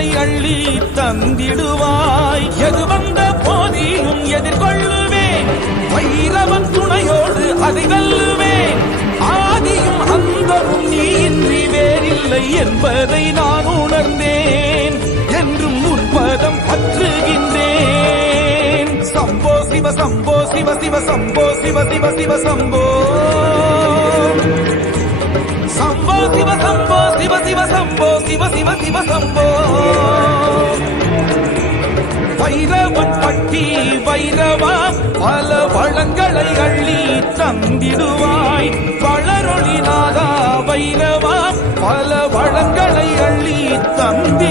வளங்களை அள்ளி தந்திடுவாய். எது வந்த போதிலும் எதிர்கொள்ளுவேன், வைரவன் துணையோடு அதை வெல்லுவேன். ஆதியும் அந்தமும் நீ இன்றி வேறில்லை என்பதை நான் உணர்ந்தேன். என்றும் உற்பதம் பற்றுகின்றேன். சம்போ சிவ சம்போ சிவ சிவ சம்போ சிவ சிவ சிவ சம்போ சம்போ சிவ சம்போ சிவ சிவ சம்போ சிவ சிவ சிவ சம்போ. வைரவன் பட்டி வைரவா பல வளங்களை அள்ளி தந்திடுவாய். வளரொளி நாதா வைரவா பல வளங்களை அள்ளி தந்தி